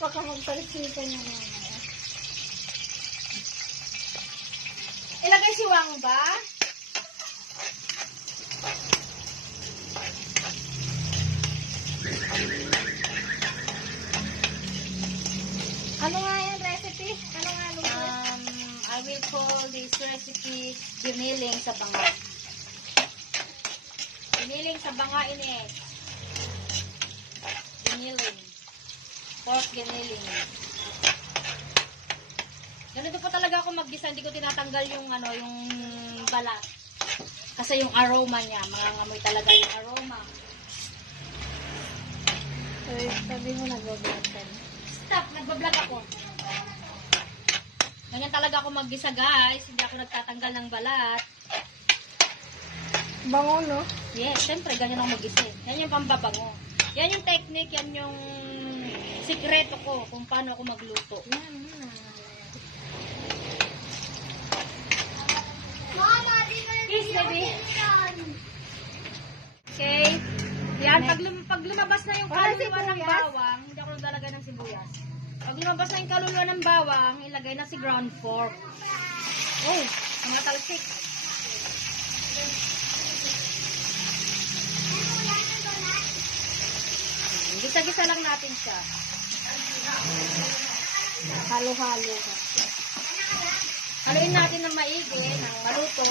Baka magpalisipan niya naman. Ilagay si Wang ba? Ano nga yung recipe? Ano nga? I will call this recipe giniling sa banga. Giniling sa banga ini. Giniling. Pork giniling. Ganito po talaga ako maggisa, hindi ko tinatanggal yung yung balat. Kasi yung aroma niya, mangangamoy talaga yung aroma. So, sabi mo nag-vlog ka. Stop, nagbablog ako. Ganyan talaga ako maggisa, guys. Hindi ako nagtatanggal ng balat. Bango, no? Yes, syempre, ganyan ako mag-isa. Yan yung pambabango. Yan yung technique, yan yung sikreto ko kung paano ako magluto. Yan. Yes, baby. Okay. Yan, pag lumabas na yung kaluluwa ng bawang, hindi ako naglalagay ng sibuyas. Pag lumabas na yung kaluluwa ng bawang, ilagay na si ground pork. Oh, mga talsik. Gisa-gisa lang natin siya. Halo-halo ka. Haluin natin ng maigi, ng maluto.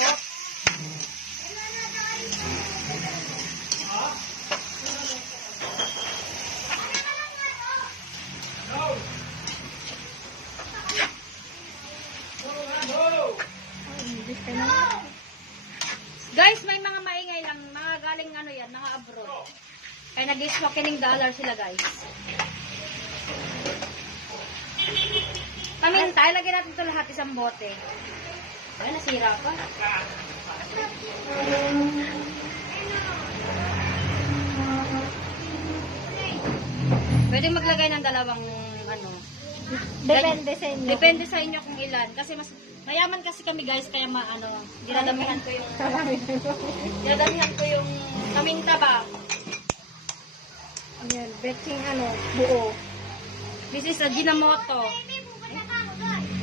Guys, may mga maingay lang, mga galing yan, mga abroad. Kaya nag-swakening dollar sila, guys. Paminta, ilagay natin ito lahat isang bote. Ay, nasira pa. Pwede maglagay ng dalawang Depende sa inyo. Depende sa inyo kung ilan. Kasi mas mayaman kasi kami, guys, kaya dinadamihan ko yung dinadamihan ko yung paminta ba. Ayan, baking buo. This is Ajinomoto.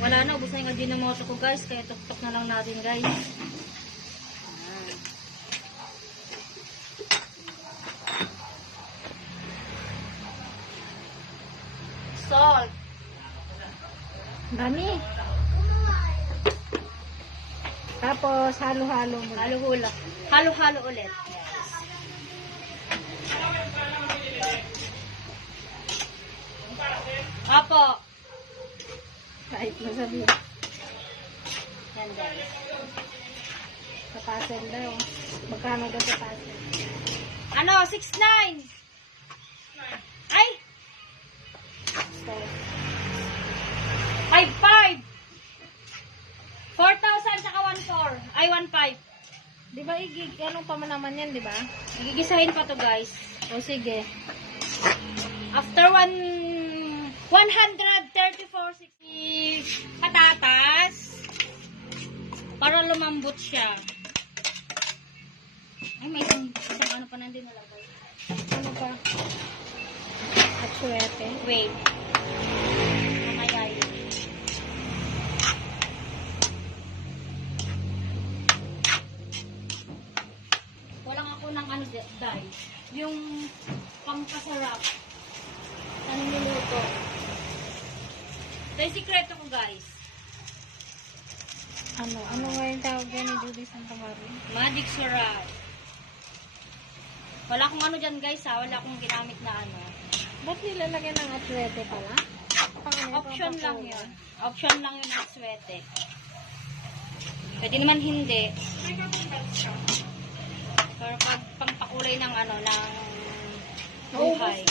Wala na, ubos na yung Ajinomoto ko, guys. Kaya tuktok na lang natin, guys. Salt. Dami. Tapos, halo-halo mo. Halo-halo. Halo-halo ulit. Apo. Kahit masabi. Yan, guys. Sa puzzle daw. Magkano daw sa puzzle? 6.9. Ay! 5.5. 4,000 saka 1.4. Ay, 1.5. Di ba anong pa naman yan, di ba? Gigisahin pa to, guys. O sige. After 134.60 patatas para lumambot siya. Ay, may isang pa nandun nalagay. Ano pa? At suwete. Wait. Mamaya yun. Walang ako ng dahil. Yung pampasarap. Anong niluto. Ito yung sikreto ko, guys. Ano nga yung tawag yan ni Judy Santa Maria? Magic syrup. Wala akong dyan, guys, ha. Wala akong ginamit na Ba't nilalagyan ng atsuete pala? Option lang yun. Option lang yun ang swete. Pwede naman hindi. Pero pag pangpakulay ng ng buhay.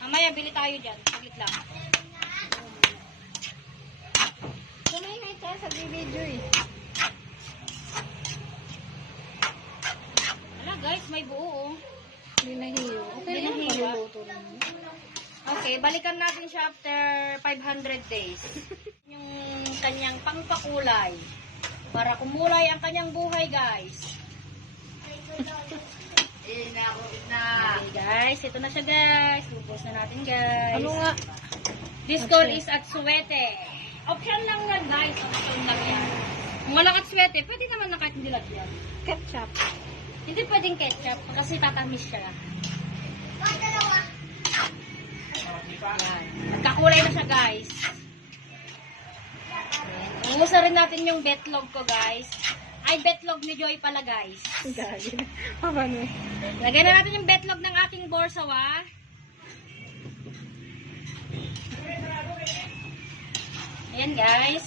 Mamaya, bili tayo dyan. Saglit lang. Sumingay tayo sa video eh. Wala, guys, may buo, oh. Hindi nahiyo. Okay Hindi lang, nahiyo. maluluto lang. Okay, balikan natin siya after 500 days. Yung kanyang pangpakulay. Para kumulay ang kanyang buhay, guys. Okay, guys. Ito na siya, guys. Lubos na natin, guys. Ano nga? This call is at suwete. Option lang yan, guys. Option lang yan. Kung walang at suwete, pwede naman na kahit hindi lagyan. Ketchup. Hindi pwedeng ketchup kasi tatamis siya. Yan. Nagkakulay na siya, guys. Uusa rin natin yung betlog ko, guys. Ay, betlog ni Joy pala, guys. Gagi. Paano? Lagyan na natin yung betlog ng aking borsawa. Ayan, guys.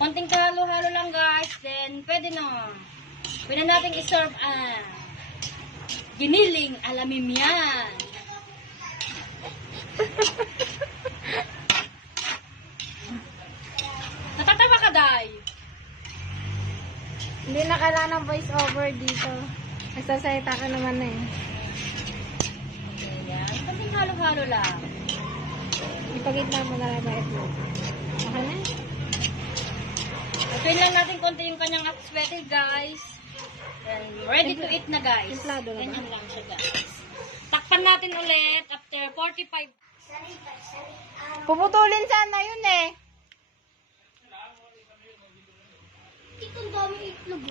Konting kahalo-halo lang, guys. Then, pwede na. Pwede natin iserve giniling alamim yan. Natatawa ka, Day. Hindi na kailangan ng voice over dito. Nagsasalita ka naman na eh. Ayan. Konting halo-halo lang. Ipagitna mo na lang ba ito? Okay na? Ituin lang natin konti yung kanyang sweater, guys. And ready to eat na, guys. Templado na ba? Ganyan lang siya, guys. Takpan natin ulit after 45. Puputulin sana yun eh. Itong dami itlog.